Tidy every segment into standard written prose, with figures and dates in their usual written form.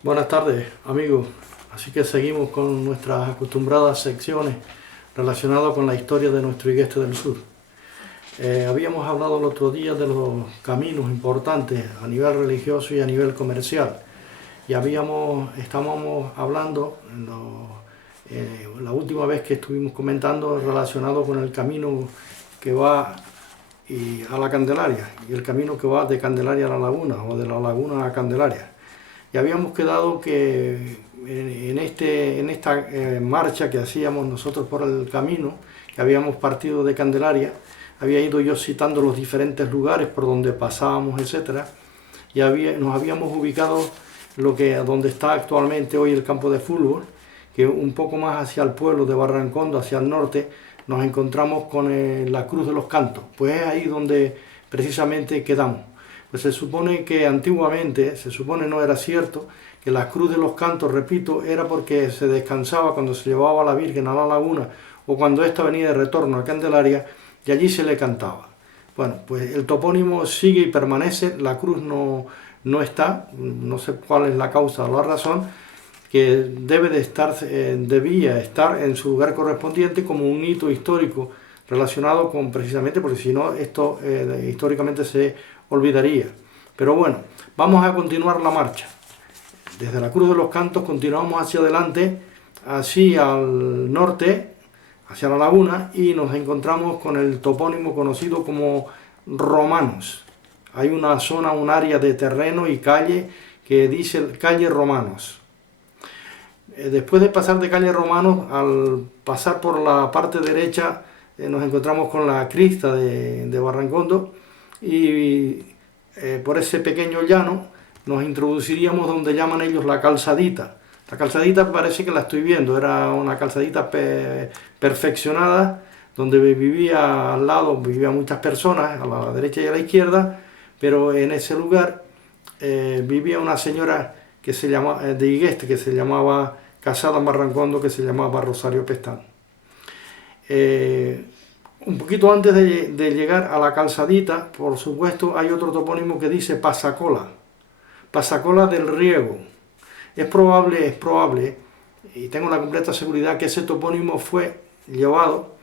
Buenas tardes, amigos. Así que seguimos con nuestras acostumbradas secciones relacionadas con la historia de nuestro Igueste del Sur. Habíamos hablado el otro día de los caminos importantes a nivel religioso y a nivel comercial. Y estábamos hablando la última vez que estuvimos comentando relacionado con el camino que va a la Candelaria y el camino que va de Candelaria a la Laguna o de la Laguna a Candelaria. Y habíamos quedado que en esta marcha que hacíamos nosotros por el camino, que habíamos partido de Candelaria, había ido yo citando los diferentes lugares por donde pasábamos, etcétera, y nos habíamos ubicado donde está actualmente hoy el campo de fútbol, que un poco más hacia el pueblo de Barrancondo, hacia el norte, nos encontramos con la Cruz de los Cantos. Pues es ahí donde precisamente quedamos. Pues se supone que antiguamente, no era cierto, que la Cruz de los Cantos, repito, era porque se descansaba cuando se llevaba a la Virgen a la laguna o cuando ésta venía de retorno a Candelaria y allí se le cantaba. Bueno, pues el topónimo sigue y permanece, la cruz no está, no sé cuál es la causa o la razón, que debía estar en su lugar correspondiente como un hito histórico relacionado con precisamente, porque si no, esto históricamente se olvidaría. Pero bueno, vamos a continuar la marcha. Desde la Cruz de los Cantos continuamos hacia adelante, así al norte, hacia la laguna, y nos encontramos con el topónimo conocido como Romanos. Hay una zona, un área de terreno y calle que dice calle Romanos. Después de pasar de calle Romanos, al pasar por la parte derecha, nos encontramos con la crista de Barrancondo y por ese pequeño llano nos introduciríamos donde llaman ellos la calzadita. La calzadita parece que la estoy viendo, era una calzadita perfeccionada donde al lado vivían muchas personas, a la derecha y a la izquierda, pero en ese lugar vivía una señora que se llamaba, de Igueste, que se llamaba, casada en Barrancondo, que se llamaba Rosario Pestán. Un poquito antes de llegar a la calzadita, por supuesto, hay otro topónimo que dice Pasacola, Pasacola del Riego. Es probable, y tengo la completa seguridad que ese topónimo fue llevado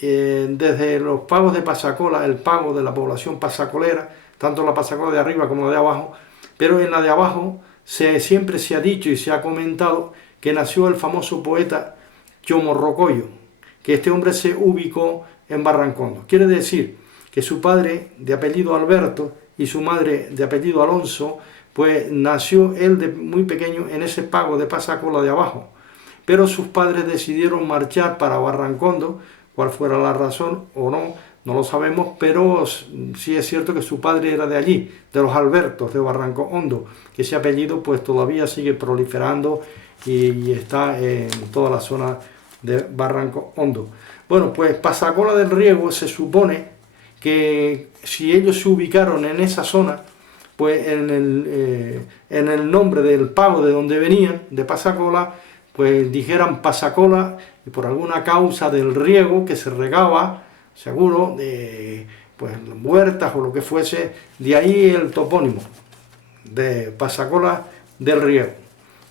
desde los pagos de Pasacola, el pago de la población pasacolera, tanto la Pasacola de arriba como la de abajo, pero en la de abajo siempre se ha dicho y se ha comentado que nació el famoso poeta Chomorrocoyo, que este hombre se ubicó en Barrancondo. Quiere decir que su padre, de apellido Alberto, y su madre, de apellido Alonso, pues nació él de muy pequeño en ese pago de Pasacola de abajo. Pero sus padres decidieron marchar para Barrancondo, cuál fuera la razón o no lo sabemos, pero sí es cierto que su padre era de allí, de los Albertos, de Barrancondo, que ese apellido pues todavía sigue proliferando y está en toda la zona de Barrancondo. Bueno, pues Pasacola del Riego se supone que si ellos se ubicaron en esa zona, pues en el nombre del pago de donde venían, de Pasacola, pues dijeran Pasacola, y por alguna causa del riego que se regaba, seguro, de pues huertas o lo que fuese, de ahí el topónimo de Pasacola del Riego.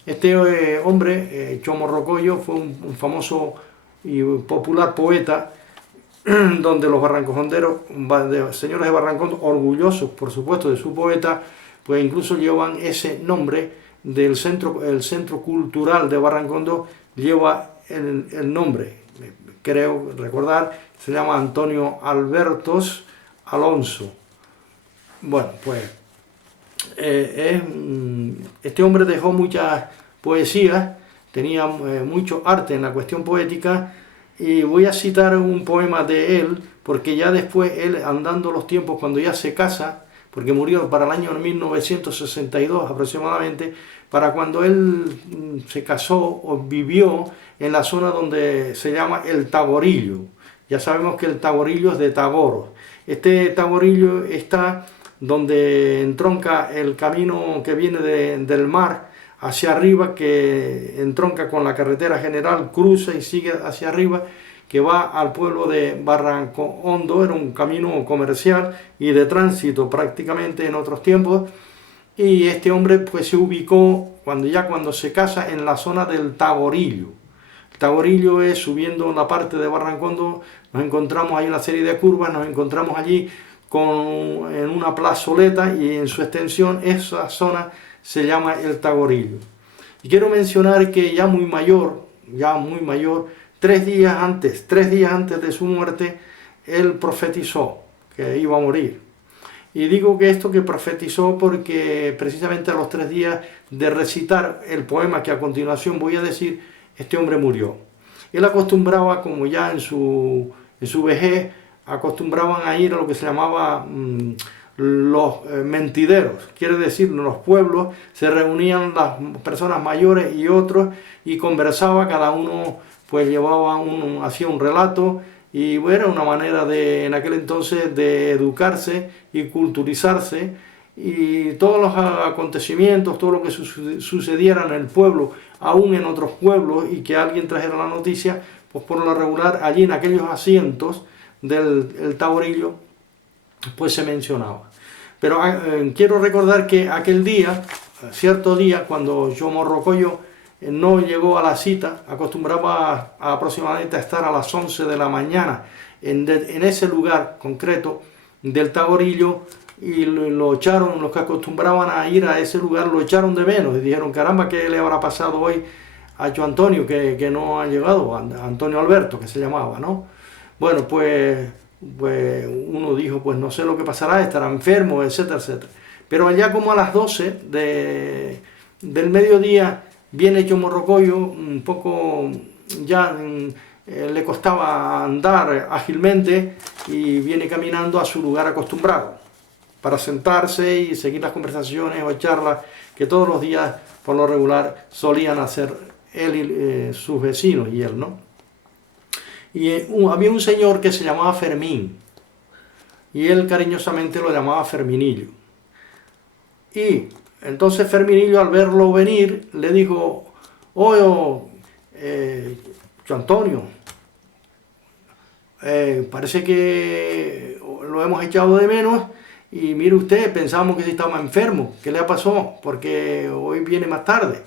Este hombre, Chomorrocoyo, fue un famoso y popular poeta donde los barrancojonderos, señores de Barrancondo, orgullosos por supuesto de su poeta, pues incluso llevan ese nombre el centro cultural de Barrancondo lleva el nombre, creo recordar, se llama Antonio Albertos Alonso. Bueno, pues este hombre dejó muchas poesías, tenía mucho arte en la cuestión poética, y voy a citar un poema de él, porque ya después él, andando los tiempos, cuando ya se casa, porque murió para el año 1962 aproximadamente, para cuando él se casó o vivió en la zona donde se llama el Taborillo. Ya sabemos que el Taborillo es de Taboros. Este Taborillo está donde entronca el camino que viene del mar hacia arriba, que entronca con la carretera general, cruza y sigue hacia arriba, que va al pueblo de Barrancondo. Era un camino comercial y de tránsito prácticamente en otros tiempos, y este hombre pues se ubicó cuando se casa en la zona del Taborillo. El Taborillo es subiendo la parte de Barrancondo, nos encontramos ahí una serie de curvas, nos encontramos allí en una plazoleta y en su extensión esa zona se llama el Taborillo. Y quiero mencionar que ya muy mayor, 3 días antes de su muerte, él profetizó que iba a morir. Y digo que esto que profetizó porque precisamente a los 3 días de recitar el poema que a continuación voy a decir, este hombre murió. Él acostumbraba, como ya en su vejez, acostumbraban a ir a lo que se llamaba los mentideros, quiere decir, en los pueblos se reunían las personas mayores y otros y conversaba, cada uno pues hacía un relato y era una manera en aquel entonces de educarse y culturizarse, y todos los acontecimientos, todo lo que sucediera en el pueblo, aún en otros pueblos, y que alguien trajera la noticia, pues por lo regular allí en aquellos asientos del Taborillo pues se mencionaba. Pero quiero recordar que aquel día, cierto día, cuando Yomorrocoyo no llegó a la cita, acostumbraba aproximadamente a estar a las 11 de la mañana en ese lugar concreto del Taborillo, y lo echaron, los que acostumbraban a ir a ese lugar lo echaron de menos y dijeron, caramba, ¿qué le habrá pasado hoy a Joan Antonio que no ha llegado? Antonio Alberto, que se llamaba, ¿no? Bueno, pues uno dijo, pues no sé lo que pasará, estará enfermo, etcétera, etcétera. Pero allá como a las 12 del mediodía viene Yomorrocoyo, un poco ya le costaba andar ágilmente, y viene caminando a su lugar acostumbrado para sentarse y seguir las conversaciones o charlas que todos los días por lo regular solían hacer él y sus vecinos y él, ¿no? Y había un señor que se llamaba Fermín, y él cariñosamente lo llamaba Ferminillo. Y entonces Ferminillo, al verlo venir, le dijo, oye, Antonio, parece que lo hemos echado de menos, y mire usted, pensábamos que estaba enfermo, ¿qué le pasó? Porque hoy viene más tarde.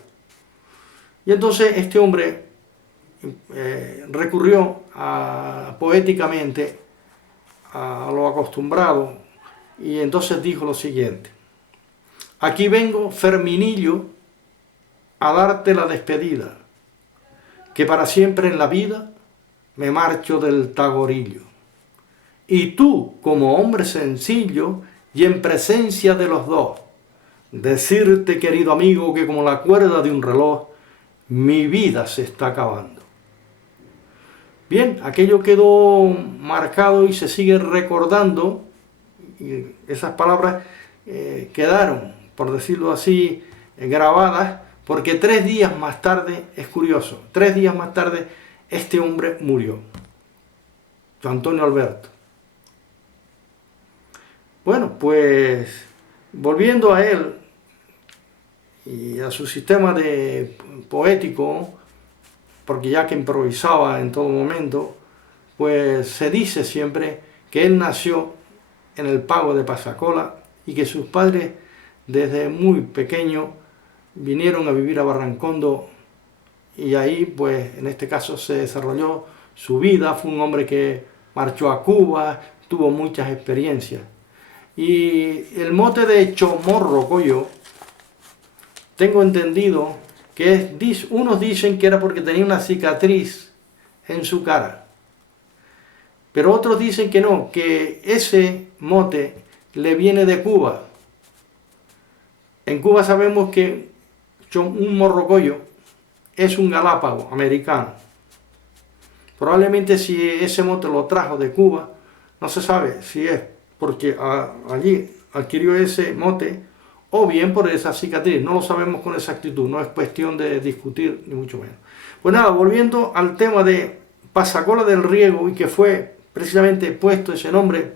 Y entonces este hombre recurrió poéticamente a lo acostumbrado, y entonces dijo lo siguiente: aquí vengo, Ferminillo, a darte la despedida, que para siempre en la vida me marcho del Taborillo. Y tú, como hombre sencillo y en presencia de los dos, decirte, querido amigo, que como la cuerda de un reloj, mi vida se está acabando. Bien, aquello quedó marcado y se sigue recordando, y esas palabras quedaron, por decirlo así, grabadas, porque 3 días más tarde, es curioso, 3 días más tarde este hombre murió, Antonio Alberto. Bueno, pues volviendo a él y a su sistema poético, porque ya que improvisaba en todo momento, pues se dice siempre que él nació en el pago de Pasacola y que sus padres desde muy pequeño vinieron a vivir a Barrancondo, y ahí pues en este caso se desarrolló su vida. Fue un hombre que marchó a Cuba, tuvo muchas experiencias. Y el mote de Yomorrocoyo, tengo entendido que unos dicen que era porque tenía una cicatriz en su cara, pero otros dicen que no, que ese mote le viene de Cuba. En Cuba sabemos que un morrocoyo es un galápago americano. Probablemente si ese mote lo trajo de Cuba, no se sabe si es porque allí adquirió ese mote o bien por esa cicatriz. No lo sabemos con exactitud, no es cuestión de discutir ni mucho menos. Pues nada, volviendo al tema de Pasacola del Riego, y que fue precisamente puesto ese nombre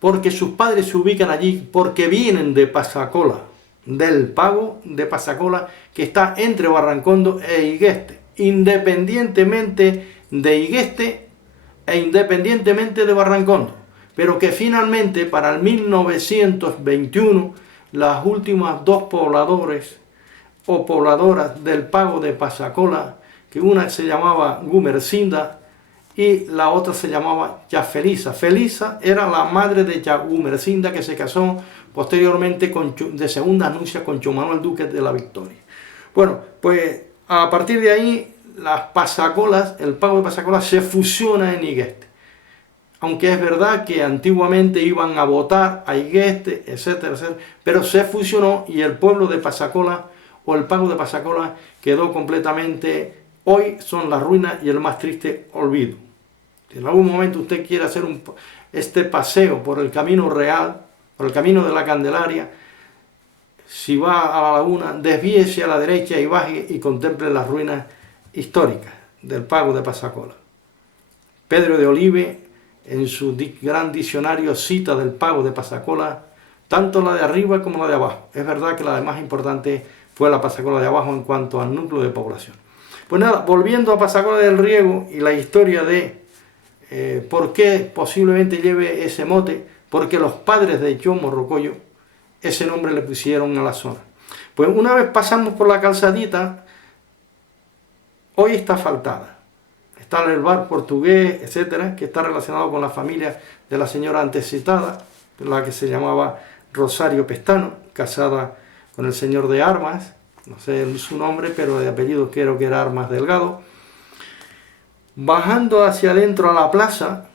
porque sus padres se ubican allí, porque vienen de Pasacola, del pago de Pasacola, que está entre Barrancondo e Igueste, independientemente de Igueste e independientemente de Barrancondo, pero que finalmente para el 1921 las últimas dos pobladores o pobladoras del pago de Pasacola, que una se llamaba Gumersinda y la otra se llamaba Yafelisa. Felisa era la madre de Gumersinda, que se casó posteriormente de segunda nupcia con Manuel Duque de la Victoria. Bueno, pues a partir de ahí las pasacolas, el pago de pasacolas se fusiona en Igueste. Aunque es verdad que antiguamente iban a votar a Igueste, etcétera, etcétera, pero se fusionó y el pueblo de Pasacola o el pago de Pasacola quedó completamente, hoy son las ruinas y el más triste olvido. Si en algún momento usted quiere hacer este paseo por el camino real, por el camino de la Candelaria, si va a la laguna, desvíese a la derecha y baje y contemple las ruinas históricas del pago de Pasacola. Pedro de Olive, en su gran diccionario, cita del pago de Pasacola tanto la de arriba como la de abajo. Es verdad que la más importante fue la Pasacola de abajo en cuanto al núcleo de población. Pues nada, volviendo a Pasacola del Riego y la historia de por qué posiblemente lleve ese mote, porque los padres de John Morrocoyo ese nombre le pusieron a la zona. Pues una vez pasamos por la calzadita, hoy está asfaltada. Está el bar portugués, etcétera, que está relacionado con la familia de la señora antecitada, la que se llamaba Rosario Pestano, casada con el señor de Armas, no sé su nombre, pero de apellido creo que era Armas Delgado. Bajando hacia adentro a la plaza,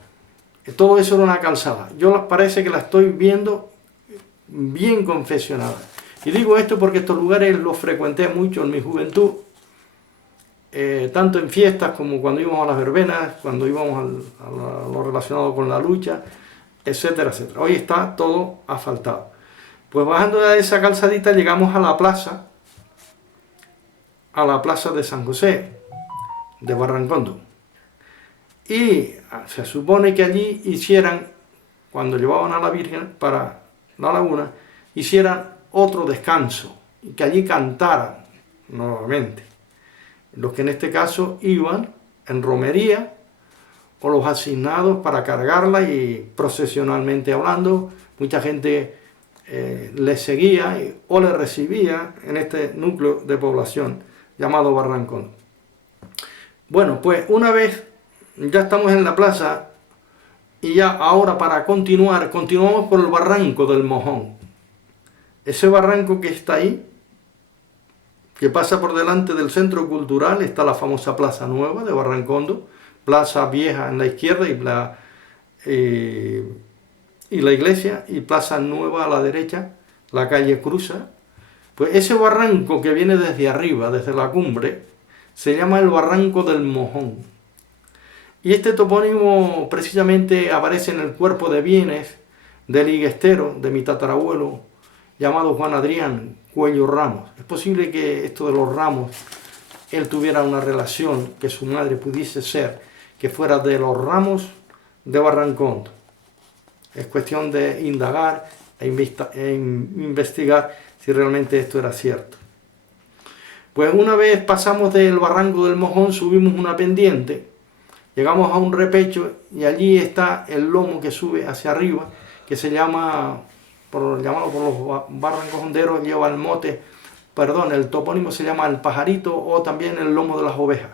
todo eso era una calzada. Yo parece que la estoy viendo bien confeccionada. Y digo esto porque estos lugares los frecuenté mucho en mi juventud, tanto en fiestas como cuando íbamos a las verbenas, cuando íbamos a lo relacionado con la lucha, etcétera, etcétera. Hoy está todo asfaltado. Pues bajando de esa calzadita llegamos a la plaza de San José, de Barrancondo. Y se supone que allí hicieran, cuando llevaban a la Virgen para la laguna, hicieran otro descanso, y que allí cantaran nuevamente. Los que en este caso iban en romería, o los asignados para cargarla y procesionalmente hablando, mucha gente les seguía o les recibía en este núcleo de población llamado Barrancón. Bueno, pues una vez ya estamos en la plaza y ya ahora para continuamos por el barranco del Mojón. Ese barranco que está ahí, que pasa por delante del centro cultural, está la famosa Plaza Nueva de Barrancondo, Plaza Vieja en la izquierda y la iglesia, y Plaza Nueva a la derecha, la calle Cruza. Pues ese barranco que viene desde arriba, desde la cumbre, se llama el Barranco del Mojón. Y este topónimo precisamente aparece en el cuerpo de bienes del higuestero, de mi tatarabuelo, llamado Juan Adrián Cuello Ramos. Es posible que esto de los Ramos, él tuviera una relación, que su madre pudiese ser, que fuera de los Ramos de Barrancondo. Es cuestión de indagar e investigar si realmente esto era cierto. Pues una vez pasamos del barranco del Mojón, subimos una pendiente, llegamos a un repecho y allí está el lomo que sube hacia arriba, que se llama, llamado por los barrancojonderos, lleva el mote, el topónimo se llama el pajarito o también el lomo de las ovejas.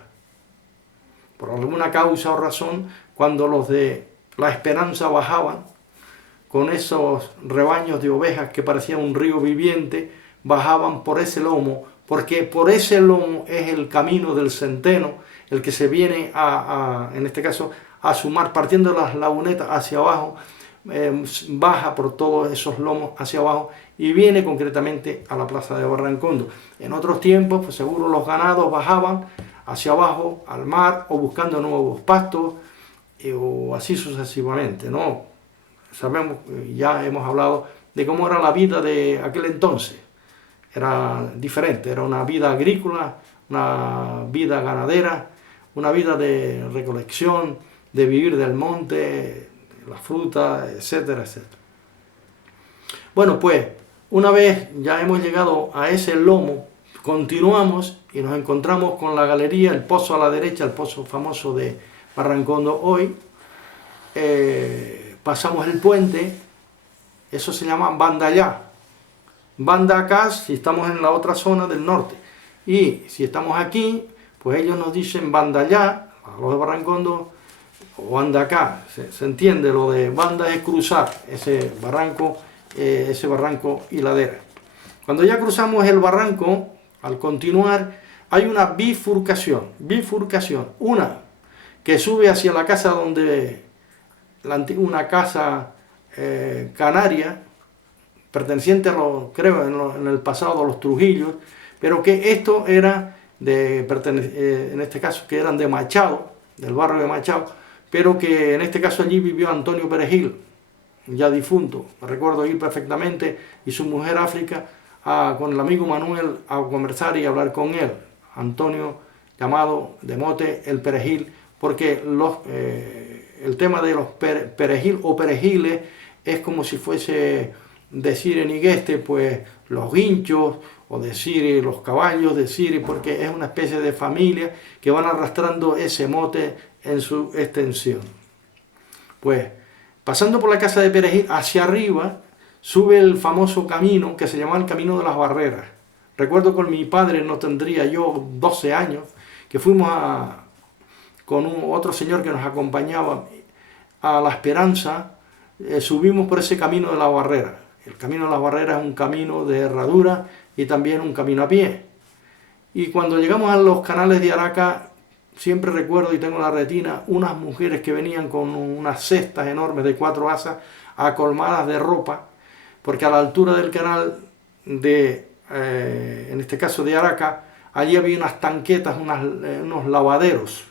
Por alguna causa o razón, cuando los de la Esperanza bajaban con esos rebaños de ovejas que parecía un río viviente, bajaban por ese lomo, porque por ese lomo es el camino del centeno, el que se viene en este caso, a sumar, partiendo las lagunetas hacia abajo, baja por todos esos lomos hacia abajo y viene concretamente a la plaza de Barrancondo. En otros tiempos, pues seguro los ganados bajaban hacia abajo al mar o buscando nuevos pastos o así sucesivamente, ¿no? Sabemos, ya hemos hablado de cómo era la vida de aquel entonces. Era diferente, era una vida agrícola, una vida ganadera, una vida de recolección, de vivir del monte, la fruta, etcétera, etcétera. Bueno, pues una vez ya hemos llegado a ese lomo, continuamos y nos encontramos con la galería, el pozo a la derecha, el pozo famoso de Barrancondo hoy. Pasamos el puente, eso se llama Bandallá. banda acá si estamos en la otra zona del norte. Y si estamos aquí, pues ellos nos dicen banda allá, a los de Barrancondo, o banda acá. Se entiende, lo de banda es cruzar ese barranco y ladera. Cuando ya cruzamos el barranco, al continuar, hay una bifurcación, una que sube hacia la casa donde, una casa canaria, perteneciente a los, creo, en el pasado a los Trujillos, pero que esto era en este caso, que eran de Machado, del barrio de Machado, pero que en este caso allí vivió Antonio Perejil, ya difunto, me recuerdo ir perfectamente, y su mujer África, con el amigo Manuel a conversar y hablar con él, Antonio, llamado de mote el Perejil, porque el tema de los perejil o perejiles es como si fuese decir en Igueste, pues los guinchos, o decir los caballos, decir, porque es una especie de familia que van arrastrando ese mote en su extensión. Pues, pasando por la casa de Perejil, hacia arriba, sube el famoso camino que se llamaba el Camino de las Barreras. Recuerdo con mi padre, no tendría yo 12 años, que fuimos con otro señor que nos acompañaba a La Esperanza, subimos por ese Camino de las Barreras. El Camino de las Barreras es un camino de herradura y también un camino a pie. Y cuando llegamos a los canales de Araca, siempre recuerdo y tengo en la retina unas mujeres que venían con unas cestas enormes de 4 asas acolmadas de ropa, porque a la altura del canal en este caso de Araca, allí había unas tanquetas, unos lavaderos,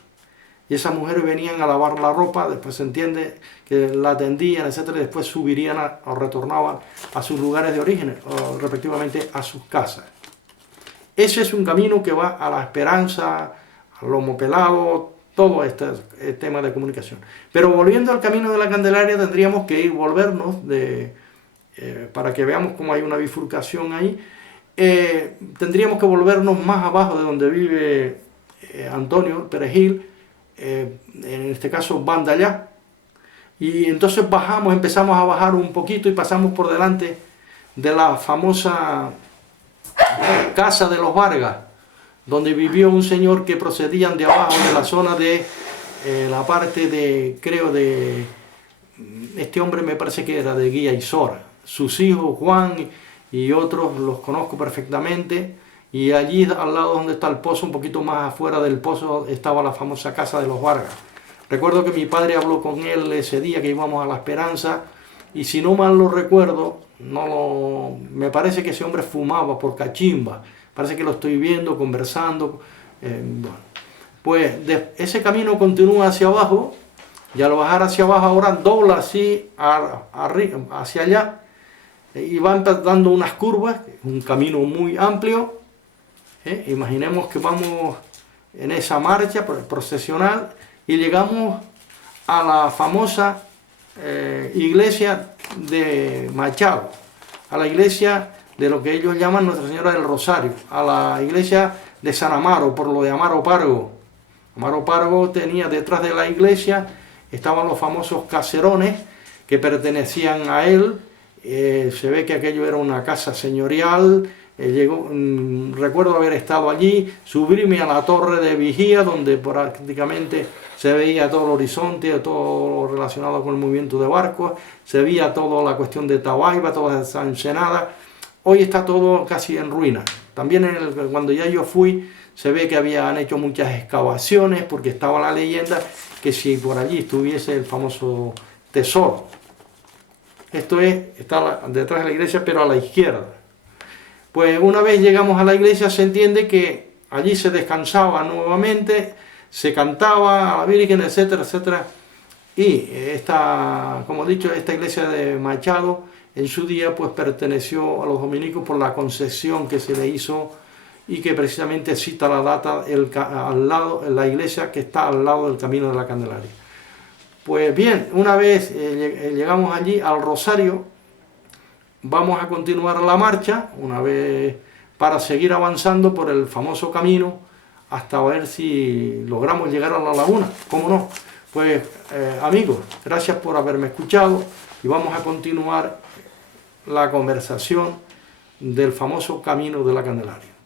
y esas mujeres venían a lavar la ropa, después se entiende que la tendían, etcétera, y después subirían o retornaban a sus lugares de origen, o respectivamente a sus casas. Ese es un camino que va a La Esperanza, a Lomo Pelado, todo este tema de comunicación. Pero volviendo al Camino de la Candelaria, tendríamos que volvernos para que veamos cómo hay una bifurcación ahí, tendríamos que volvernos más abajo de donde vive Antonio Perejil, en este caso banda allá, y entonces empezamos a bajar un poquito y pasamos por delante de la famosa casa de los Vargas, donde vivió un señor que procedían de abajo, de la zona de la parte de, creo, de este hombre me parece que era de Guía y Sora. Sus hijos Juan y otros los conozco perfectamente, y allí al lado donde está el pozo, un poquito más afuera del pozo, estaba la famosa casa de los Vargas. Recuerdo que mi padre habló con él ese día que íbamos a La Esperanza, y si no mal lo recuerdo, me parece que ese hombre fumaba por cachimba, parece que lo estoy viendo, conversando. Bueno, pues ese camino continúa hacia abajo, y al bajar hacia abajo ahora dobla así hacia allá, y va dando unas curvas, un camino muy amplio. Imaginemos que vamos en esa marcha procesional y llegamos a la famosa iglesia de Machado, a la iglesia de lo que ellos llaman Nuestra Señora del Rosario, a la iglesia de San Amaro, por lo de Amaro Pargo. Amaro Pargo tenía detrás de la iglesia, estaban los famosos caserones que pertenecían a él. Se ve que aquello era una casa señorial. Recuerdo haber estado allí, subirme a la torre de vigía, donde prácticamente se veía todo el horizonte, todo lo relacionado con el movimiento de barcos, se veía toda la cuestión de Tabaiba, toda esa ensenada. Hoy está todo casi en ruina. También cuando ya yo fui, se ve que habían hecho muchas excavaciones, porque estaba la leyenda que si por allí estuviese el famoso tesoro. Esto está detrás de la iglesia, pero a la izquierda. Pues una vez llegamos a la iglesia, se entiende que allí se descansaba nuevamente, se cantaba a la Virgen, etcétera, etcétera. Y como he dicho, esta iglesia de Machado en su día pues perteneció a los dominicos por la concesión que se le hizo, y que precisamente cita la data la iglesia que está al lado del Camino de la Candelaria. Pues bien, una vez llegamos allí al Rosario, vamos a continuar la marcha, una vez para seguir avanzando por el famoso camino, hasta ver si logramos llegar a la laguna, ¿cómo no? Pues amigos, gracias por haberme escuchado, y vamos a continuar la conversación del famoso Camino de la Candelaria.